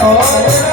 Oh,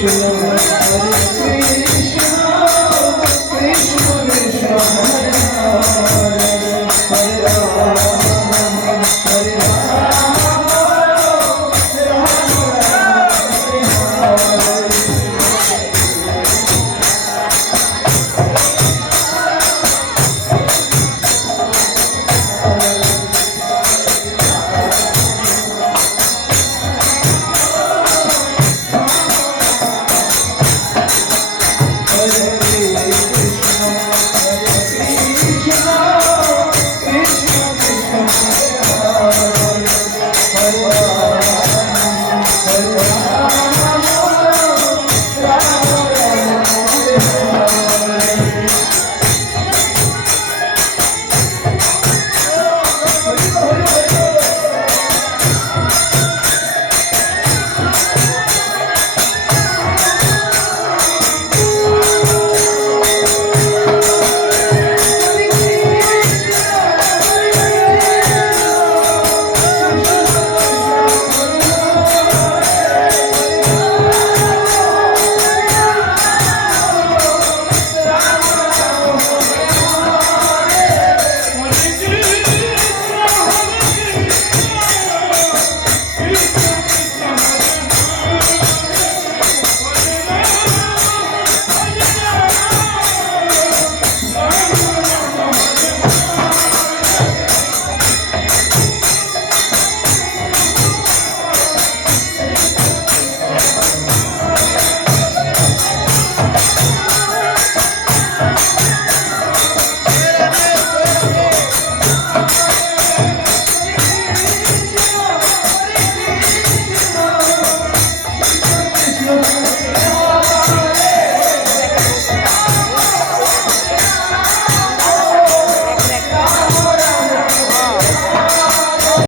Krishna